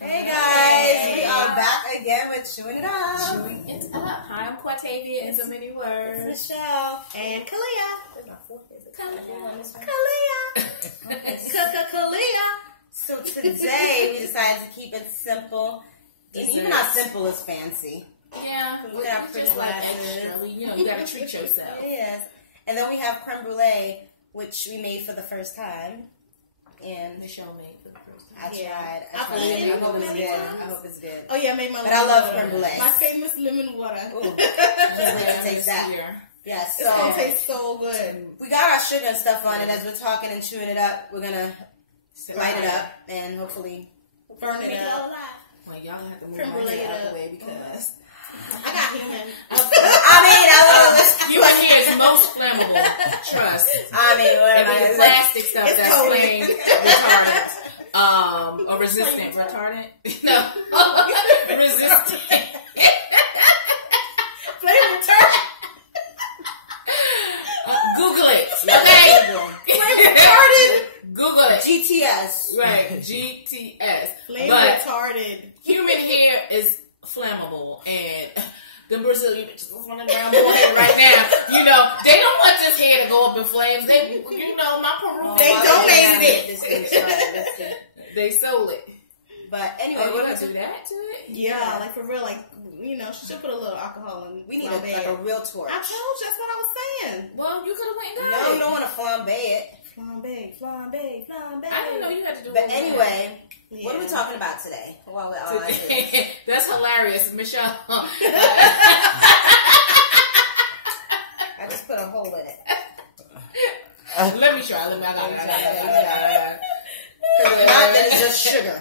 Hey guys, we are back again with Chewing It Up. Chewing It Up. Hi, I'm Quatavia in so many words. Michelle. And Kalia. Kalia. So today we decided to keep it simple. And even our simple is fancy. Yeah. We got pretty glasses. Extra. You gotta treat yourself. Yes. And then we have creme brulee, which we made for the first time. And Michelle made for the first time. I tried. I hope it's good. I hope it's good. Oh yeah, I made my. But I love creme brulee. My famous lemon water. Ooh. Just wait to taste that. Yes. It's gonna taste so good. We got our sugar and stuff on it. As we're talking and chewing it up, we're gonna light it up and hopefully burn it up. Well, y'all have to move my head out the way because I got human. You in here is most flammable. Trust. The plastic stuff that's flame retardant. Or resistant. Retardant? No. Resistant. Flame retardant. Google it. Okay? Flame retardant. Google it. GTS. Right. GTS. Flame retarded. Human hair is flammable, and the Brazilian bitches is running around doing it right now. You know, they don't want this hair to go up in flames. They, my Peru. They donated it. They sold it. But anyway, we're gonna do that to it. Yeah, like for real, like she should put a little alcohol in. We need a real torch. I told you, that's what I was saying. Well, you could have went and got it. You don't want to flambe it. Flambe. I didn't know you had to do it. But anyway, what are we talking about today? While we're all That's hilarious, Michelle. I just put a hole in it. Let me try. I got it. Because not that it's just sugar.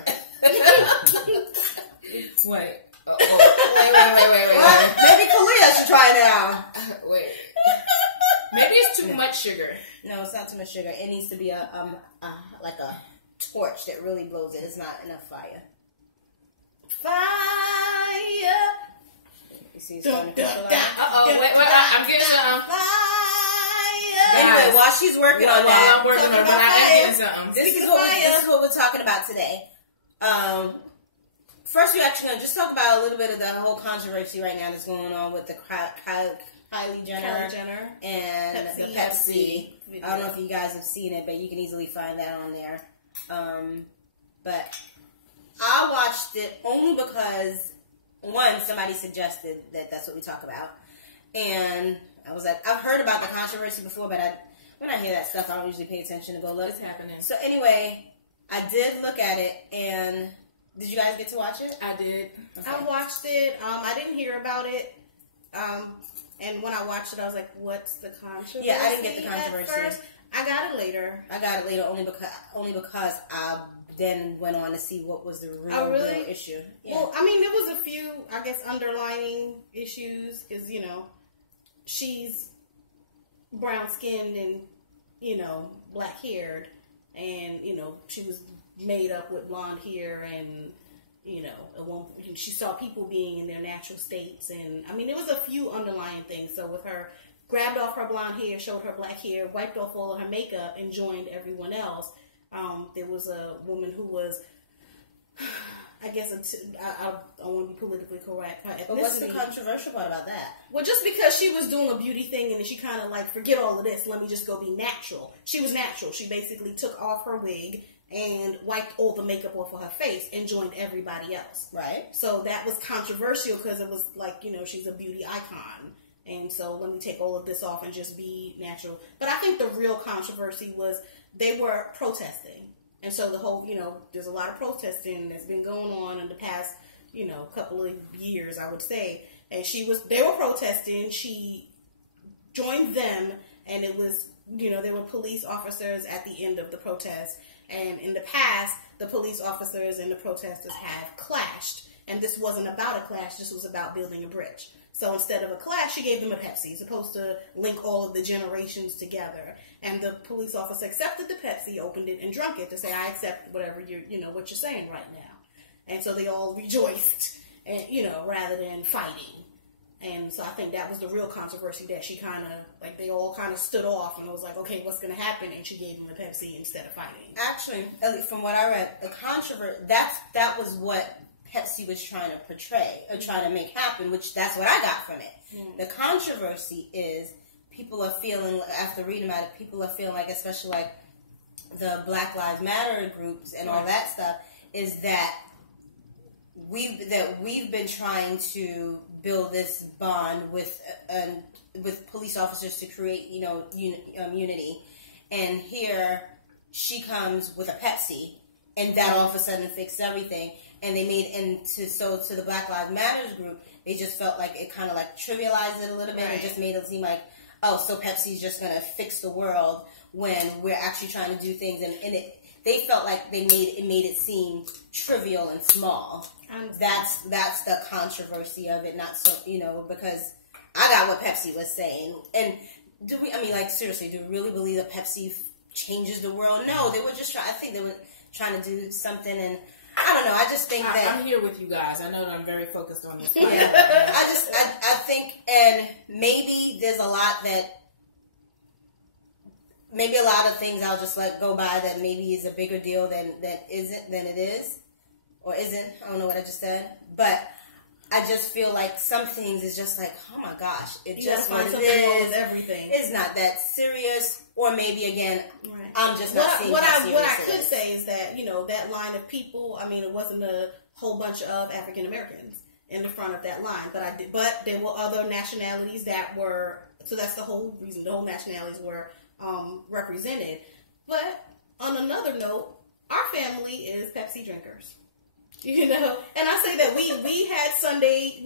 Wait. Wait. Maybe Kalia should try it out. Wait. Maybe it's too much sugar. No, it's not too much sugar. It needs to be like a torch that really blows it. It's not enough fire. Fire. You see, it's starting to wait. I'm getting some. Fire. Anyway, while she's working on that, I'm working on that. This is what we're talking about today. First, we're actually going to just talk about a little bit of the whole controversy right now that's going on with the Kylie Jenner and the Pepsi. I don't know if you guys have seen it, but you can easily find that on there. But I watched it only because, one, somebody suggested that that's what we talk about. And I was like, I've heard about the controversy before, but when I hear that stuff, I don't usually pay attention to go look. What's happening? So anyway, I did look at it, and did you guys get to watch it? I did. Okay. I watched it. I didn't hear about it. And when I watched it, I was like, what's the controversy? Yeah, I didn't get the controversy. At first. I got it later only because I then went on to see what was the real issue. Yeah. Well, I mean, there was a few, I guess, underlining issues because, she's brown-skinned and, black-haired and, she was made up with blonde hair and, she saw people being in their natural states. And, I mean, there was a few underlying things. So with her, grabbed off her blonde hair, showed her black hair, wiped off all of her makeup, and joined everyone else. There was a woman who was, I guess, I want to be politically correct. But what's the controversial part about that? Well, just because she was doing a beauty thing and then she kind of like, forget all of this, let me just go be natural. She was natural. She basically took off her wig and wiped all the makeup off of her face and joined everybody else. Right. So that was controversial because it was like, she's a beauty icon. And so let me take all of this off and just be natural. But I think the real controversy was they were protesting. And so the whole, there's a lot of protesting that's been going on in the past, couple of years, I would say. And they were protesting. She joined them and it was, there were police officers at the end of the protest. And in the past, the police officers and the protesters have clashed. And this wasn't about a clash. This was about building a bridge. So instead of a clash, she gave them a Pepsi, supposed to link all of the generations together. And the police officer accepted the Pepsi, opened it, and drunk it to say, I accept whatever what you're saying right now. And so they all rejoiced, and rather than fighting. And so I think that was the real controversy, that she kind of, like, they all kind of stood off and was like, okay, what's going to happen? And she gave him the Pepsi instead of fighting. Actually, at least from what I read, the controversy, that was what Pepsi was trying to portray or trying to make happen, which that's what I got from it. The controversy is people are feeling, after reading about it, people are feeling like, especially like the Black Lives Matter groups and all that stuff, is that we've been trying to build this bond with police officers to create, unity, and here she comes with a Pepsi, and that all of a sudden fixed everything. And they made to the Black Lives Matter group, they just felt like it kind of like trivialized it a little bit. Right. And just made it seem like, oh, so Pepsi's just gonna fix the world when we're actually trying to do things, and they felt like they made it seem trivial and small. That's the controversy of it, not so, because I got what Pepsi was saying. And seriously, do we really believe that Pepsi changes the world? No, they were just I think they were trying to do something, and I don't know. I just think that I'm here with you guys. I know that I'm very focused on this. Yeah, I think, and maybe there's a lot of things I'll just let go by that maybe is a bigger deal than it is, or isn't. I don't know what I just said, but I just feel like some things is just like, oh my gosh, it just what it is. Everything. It's not that serious, or maybe again, right. I'm just not seeing what I could say is that that line of people. I mean, it wasn't a whole bunch of African Americans in the front of that line, but there were other nationalities that were. So that's the whole reason. The whole nationalities were represented. But on another note, our family is Pepsi drinkers. And I say that we had Sunday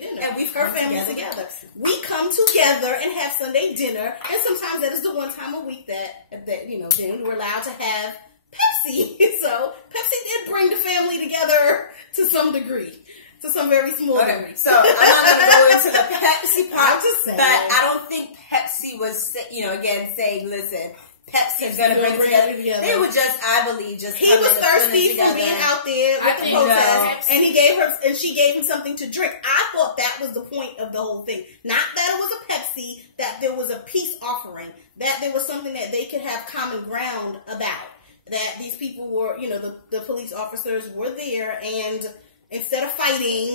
dinner, and we've her family together. We come together and have Sunday dinner, and sometimes that is the one time a week that then we're allowed to have Pepsi. So Pepsi did bring the family together to some degree. To some very small degree. So I'm not going to go into the Pepsi part, but I don't think Pepsi was, again, saying, listen, Pepsi's going to bring it together. They were just, I believe, just he was thirsty for being out there with the protest, and she gave him something to drink. I thought that was the point of the whole thing. Not that it was a Pepsi, that there was a peace offering, that there was something that they could have common ground about. That these people were, the police officers were there, and instead of fighting,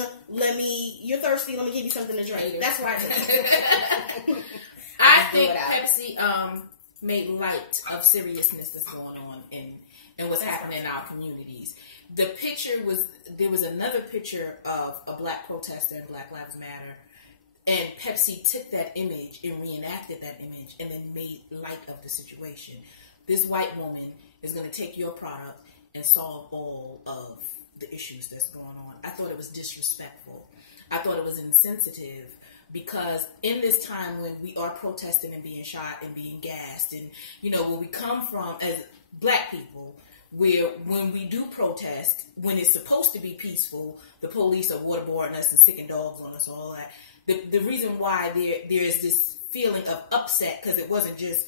you're thirsty, let me give you something to drink. That's why I think Pepsi made light of seriousness that's going on and what's happening in our communities. The picture there was another picture of a black protester in Black Lives Matter, and Pepsi took that image and reenacted that image and then made light of the situation. This white woman is going to take your product and solve all of the issues that's going on. I thought it was disrespectful. I thought it was insensitive, because in this time when we are protesting and being shot and being gassed, and where we come from as black people, where when we do protest, when it's supposed to be peaceful, the police are waterboarding us and sticking dogs on us, all that. The reason why there is this feeling of upset, because it wasn't just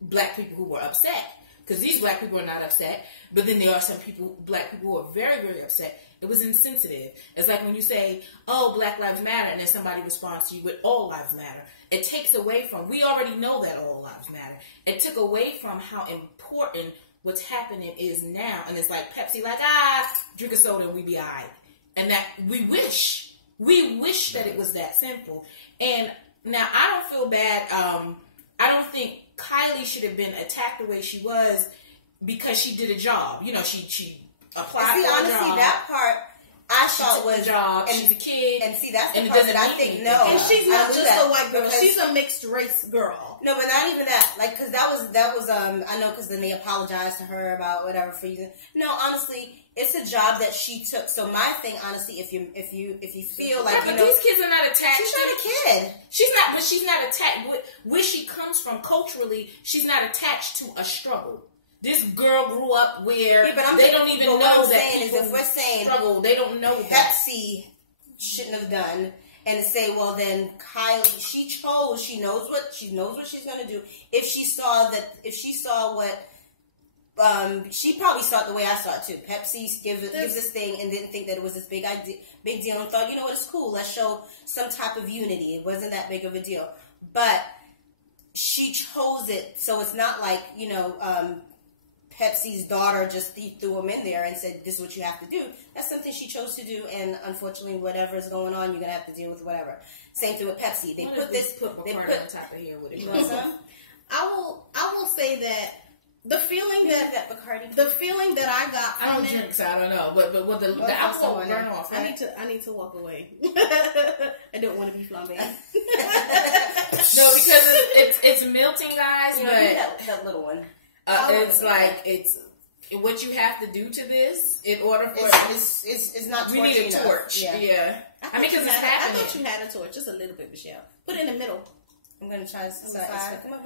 black people who were upset, because these black people are not upset, but then there are some black people who are very, very upset. It was insensitive. It's like when you say, oh, Black Lives Matter, and then somebody responds to you with all lives matter. It takes away from, we already know that all lives matter. It took away from how important what's happening is now. And it's like Pepsi, like, drink a soda and we be all right. And that we wish that it was that simple. And now I don't feel bad. I don't think Kylie should have been attacked the way she was, because she did a job. She applied for a job. Honestly, that part I thought was a job. And she's a kid. And see, that's the part that I think no. And she's not just a white girl. She's a mixed race girl. No, but not even that. Like, because that was I know, because then they apologized to her about whatever for using. No, honestly, it's a job that she took. So my thing, honestly, if you feel like these kids are not attached. She's not a kid. She's not attached. Where she comes from culturally, she's not attached to a struggle. This girl grew up where they don't even know that people if we're saying struggle. They don't know Pepsi shouldn't have done, and to say, well, then Kylie, she knows what she's going to do. If she saw what she probably saw it the way I saw it too. Pepsi gives this thing and didn't think that it was this big deal, and thought, you know what, it's cool. Let's show some type of unity. It wasn't that big of a deal, but she chose it, so it's not like, you know, Pepsi's daughter just threw him in there and said, this is what you have to do. That's something she chose to do, and unfortunately, whatever is going on, you're going to have to deal with whatever. Same thing with Pepsi. They put on top of here with it. You want some? I will say that the feeling that I got from I don't drink, so I don't know. But the alcohol will burn off. Right? I need to walk away. I don't want to be flambé. No, because it's melting, guys. You know, but that little one. It's like it's what you have to do to this in order for it's not. We need a torch. Yeah. I mean, because it's happening. I thought you had a torch, just a little bit, Michelle. Put it in the middle. I'm gonna try this on the side. Come on.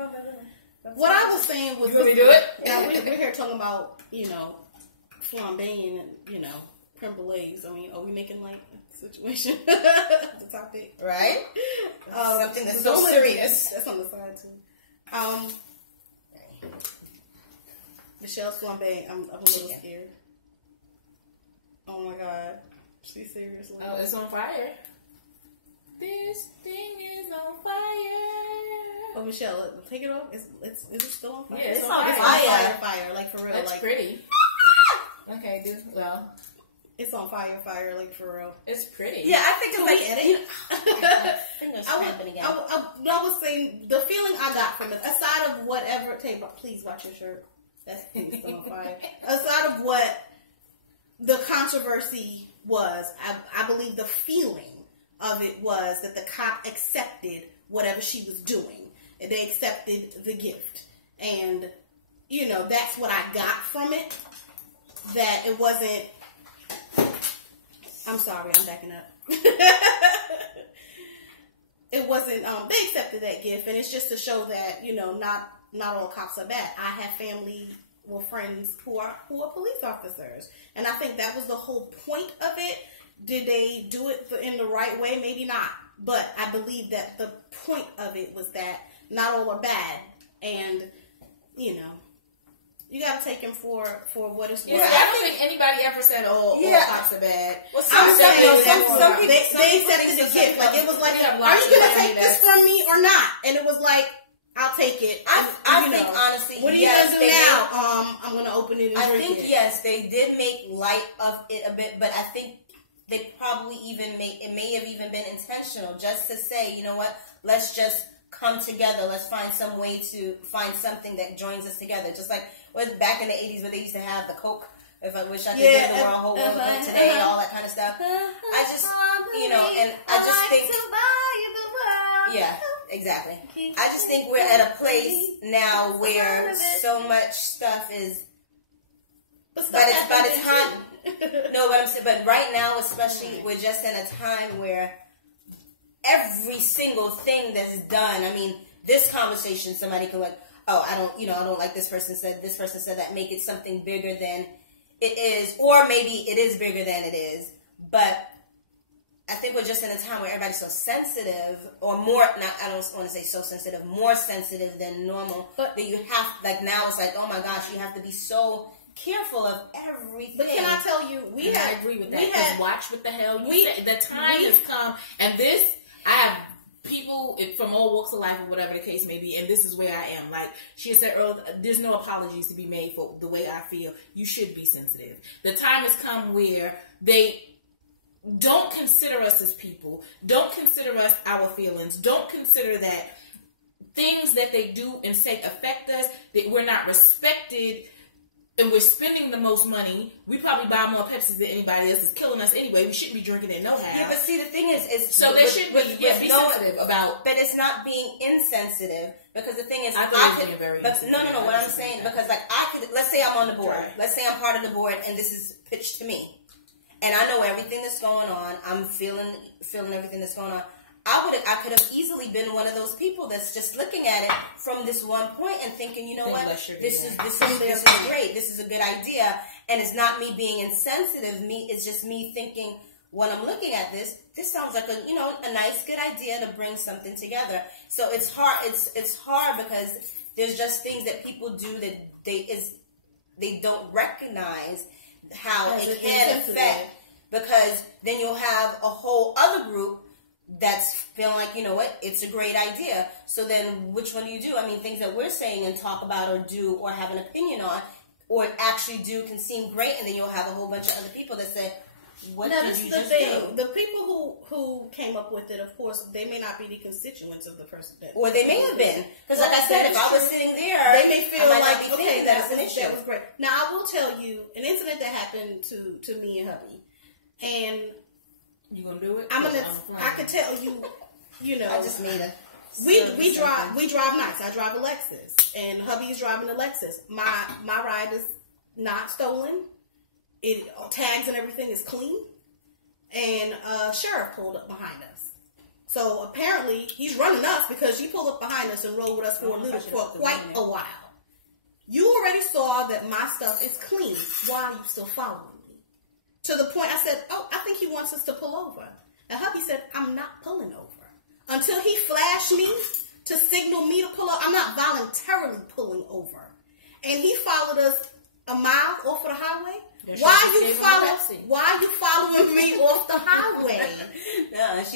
What I was saying was, you want me to do it? Now we're here talking about, you know, flambeing and, you know, creme brulees. I mean, are we making like a situation the topic, right? Something that's so serious. That's on the side too. Michelle's flambe. I'm a little scared. Oh my god, she's seriously. Oh, it's on fire. This thing is on fire. Oh, Michelle, take it off. Is it still on fire? Yeah, it's on fire. Fire, like for real. That's like pretty. Okay, good. Well, it's on fire, like for real. It's pretty. Yeah, I think it's like I was saying the feeling I got from it, aside of whatever. Please watch your shirt. That's still on fire. Aside of what the controversy was, I believe the feeling of it was that the cop accepted whatever she was doing. They accepted the gift. And, you know, that's what I got from it. That it wasn't... I'm sorry, I'm backing up. It wasn't... they accepted that gift, and it's just to show that, you know, not all cops are bad. I have family... well, friends who are police officers. And I think that was the whole point of it. Did they do it in the right way? Maybe not. But I believe that the point of it was that not all are bad. And, you know, you got to take him for what it's worth. Yeah, I don't think anybody ever said, all cops are bad. Well, some people, they accepted the gift. Like, it was like, are you going to take this from me or not? And it was like, I'll take it. I think, honestly, what are you going to do now? I'm going to open it and drink it. I think, yes, they did make light of it a bit, but I think they probably it may have even been intentional, just to say, you know what, let's just come together. Let's find some way to find something that joins us together. Just like back in the 80s where they used to have the Coke. If I wish I could give the whole world Coke today, all that kind of stuff. I just, you know, and I just think... Yeah, exactly. I just think we're at a place now where so much stuff is... But it's by the time... No, but right now, especially, we're just in a time where every single thing that's done, I mean, this conversation, somebody could like, oh, I don't like this person said that, make it something bigger than it is, or maybe it is bigger than it is, but I think we're just in a time where everybody's so sensitive, or more, I don't want to say so sensitive, more sensitive than normal, but that you have, like now it's like, oh my gosh, you have to be so careful of everything. But can I tell you, I agree with that. Because watch what the hell you said. The time has come, and this, I have people from all walks of life, or whatever the case may be, and this is where I am. Like she said earlier, there's no apologies to be made for the way I feel. You should be sensitive. The time has come where they don't consider us as people. Don't consider us our feelings. Don't consider that things that they do and say affect us, that we're not respected. And we're spending the most money. We probably buy more Pepsi than anybody else. It's killing us anyway. We shouldn't be drinking it no how. Yeah, but see, the thing is so there should be sensitive about. But it's not being insensitive, because the thing is, I could being very. But no. What I'm saying, because like I could, let's say I'm on the board. Right. Let's say I'm part of the board, and this is pitched to me, and I know everything that's going on. I'm feeling everything that's going on. I could have easily been one of those people that's just looking at it from this one point and thinking, you know what, this is great, this is a good idea, and it's not me being insensitive. It's just me thinking when I'm looking at this sounds like a nice good idea to bring something together. So it's hard. It's hard because there's just things that people do that they don't recognize how As it can affect, because then you'll have a whole other group that's feeling like, you know what, it's a great idea. So then which one do you do? I mean, things that we're saying and talk about or do or have an opinion on or actually do can seem great, and then you'll have a whole bunch of other people that say, what did you just do? The people who came up with it, of course, they may not be the constituents of the person. Or they may have been. Because like I said, if I was sitting there, they may feel like, okay, that was great. Now, I will tell you an incident that happened to me and hubby. And you gonna do it? I can tell you, you know. I just made a... We drive nice. I drive a Lexus. And hubby's driving a Lexus. My ride is not stolen. It tags and everything is clean, and sheriff pulled up behind us. So apparently he's running us because he pulled up behind us and rode with us for quite a while. You already saw that my stuff is clean. Why are you still following me? To the point I said, "Oh, I think he wants us to pull over." And hubby said, "I'm not pulling over until he flashed me to signal me to pull up. I'm not voluntarily pulling over." And he followed us a mile off of the highway. Why are you following me off the highway?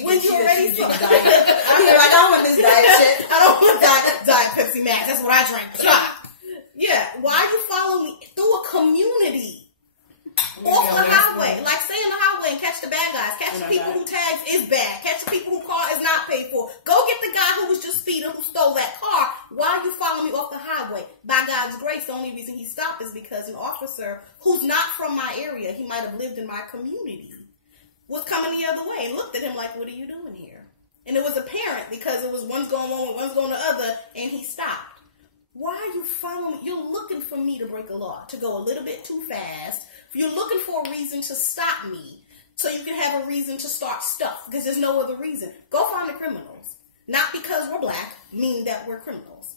When you already saw I don't want this diet shit. I don't want diet Pepsi Max. That's what I drink. Yeah. Why are you following me through a community? Off the highway. Like, stay in the highway and catch the bad guys. Catch the people who tags is bad. Catch the people who car is not paid for. Go get the guy who was just speeding, who stole that car. Why are you following me off the highway? By God's grace, the only reason he stopped is because an officer who's not from my area, he might have lived in my community, was coming the other way and looked at him like, what are you doing here? And it was apparent because it was one's going one way, one's going the other, and he stopped. Why are you following me? You're looking for me to break a law, to go a little bit too fast. You're looking for a reason to stop me so you can have a reason to start stuff because there's no other reason. Go find the criminals. Not because we're black, mean that we're criminals.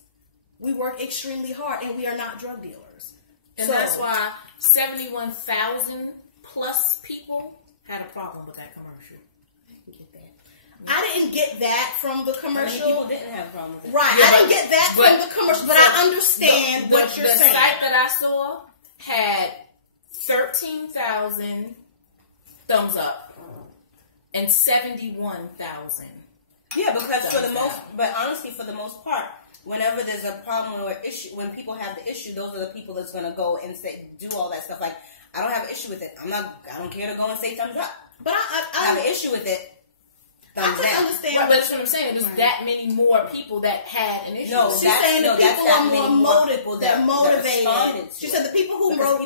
We work extremely hard and we are not drug dealers. And that's why 71,000 plus people had a problem with that commercial. I didn't get that from the commercial. People didn't have a problem with it. Right. I didn't get that from the commercial, but I understand what you're saying. The site that I saw had 13,000 thumbs up and 71,000. Yeah, because honestly, for the most part, whenever there's a problem or issue, when people have the issue, those are the people that's going to go and say, do all that stuff. Like, I don't have an issue with it. I don't care to go and say thumbs up. But I have an issue with it. Thumbs down. Understand. Right, but that's what I'm saying. There's that many more people that had an issue. No, she's saying the people are more motivated. They're motivated. She said the people who have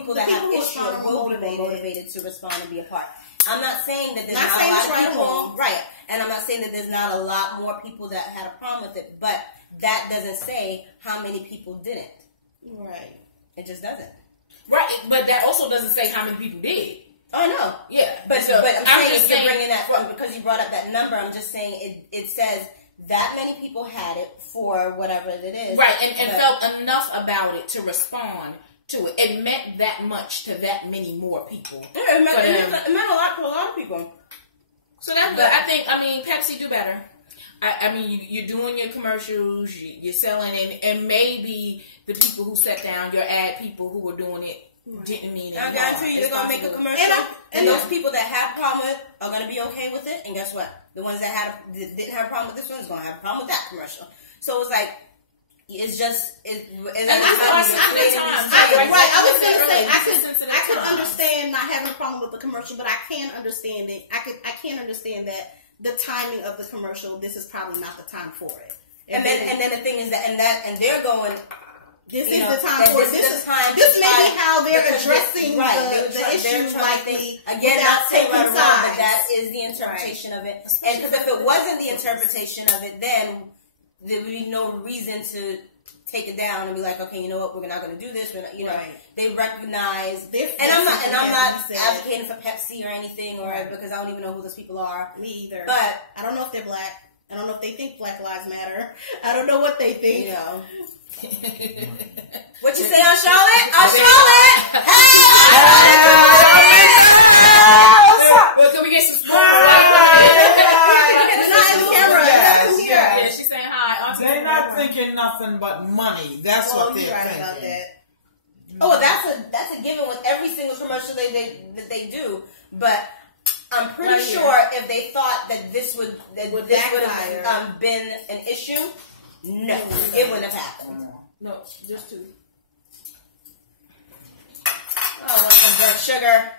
issue are motivated to respond and be a part. I'm not saying that there's not a lot of people, right? And I'm not saying that there's not a lot more people that had a problem with it, but that doesn't say how many people didn't. Right. It just doesn't. Right, but that also doesn't say how many people did. Oh no, yeah, but I'm just saying, you're bringing that from because you brought up that number. I'm just saying it says that many people had it for whatever it is, right, and felt enough about it to respond to it. It meant that much to that many more people. Yeah, it meant a lot to a lot of people. So that's good. I mean, Pepsi do better. I mean, you're doing your commercials, you're selling, and maybe the people who sat down, your ad people who were doing it. Didn't mean it. I guarantee you, they're gonna make a commercial, and those people that have a problem with it are gonna be okay with it. And guess what? The ones that didn't have a problem with this one is gonna have a problem with that commercial. So it's like it's just I could understand not having a problem with the commercial, but I can understand it. I can understand that the timing of the commercial. This is probably not the time for it. And then the thing is that they're going. This is the time for it. This may be how they're addressing the issue, likely. Again, not saying right or wrong, but that is the interpretation of it. And because if it wasn't the interpretation of it, then there would be no reason to take it down and be like, okay, you know what, we're not going to do this. We're not, they recognize. And I'm not advocating for Pepsi or anything, or because I don't even know who those people are. Me either. But I don't know if they're black. I don't know if they think Black Lives Matter. I don't know what they think. What you say on Charlotte? On Charlotte! Well, can we get some sports? Yeah, she's saying hi. They're not thinking nothing but money. That's what they're thinking. Oh, that's too. But I'm pretty sure if they thought that this would have been an issue, no, it wouldn't have happened. No, just 2. I want some burnt sugar.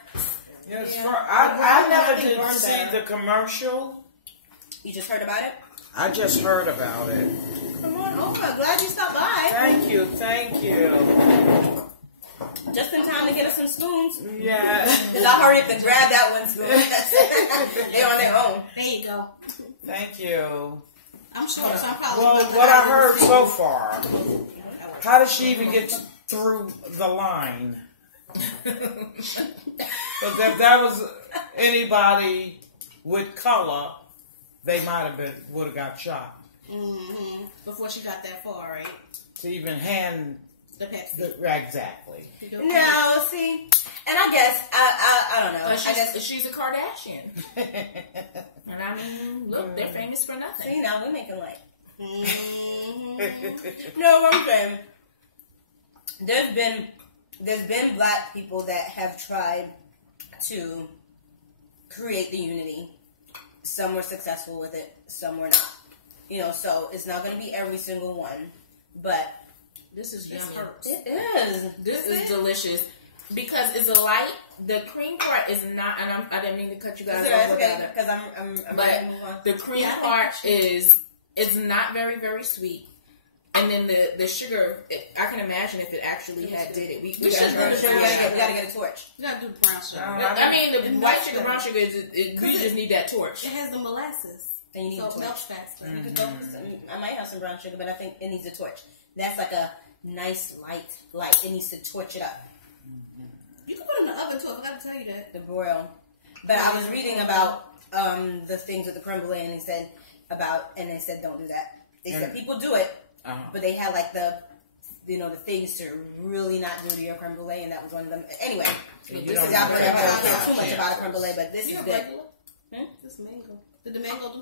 Yes, I never did see the commercial. You just heard about it? I just heard about it. Come on over. Glad you stopped by. Thank you. Just in time to get us some spoons. Yeah. Because I hurry up and grab that one spoon. They're on their own. There you go. Thank you. I'm sure. So I'm probably Well, what I heard so far, how did she even get through the line? Because if that was anybody with color, they would have got shot. Mm-hmm. Before she got that far, right? To even hand the Pepsi. Exactly. No, see, and I guess I don't know. I guess she's a Kardashian, and I mean, look, they're famous for nothing. See, now we're making light. Mm-hmm. No, what I'm saying, there's been black people that have tried to create the unity. Some were successful with it, some were not. You know, so it's not going to be every single one, but this is yummy. It is. This is delicious because it's a light. The cream part is not, and I didn't mean to cut you guys off with that. Because I'm but ready to move on. The cream part it's not very, very sweet. And then the sugar, I can imagine if it actually had did it. We gotta get a torch. You gotta do brown sugar. I mean, the white sugar, brown sugar, we just need that torch. It has the molasses. And you need so a torch. It melts faster. You could go. I might have some brown sugar, but I think it needs a torch. That's like a nice light. It needs to torch it up. You can put it in the oven too. I forgot to tell you that. The broil. But I was reading about the things with the creme brulee, and they said don't do that. They said people do it. But they had like the things to really not do to your creme brulee, and that was one of them. Anyway, this is I don't care too much about a creme brulee, but this is good. This mango. Did the mango do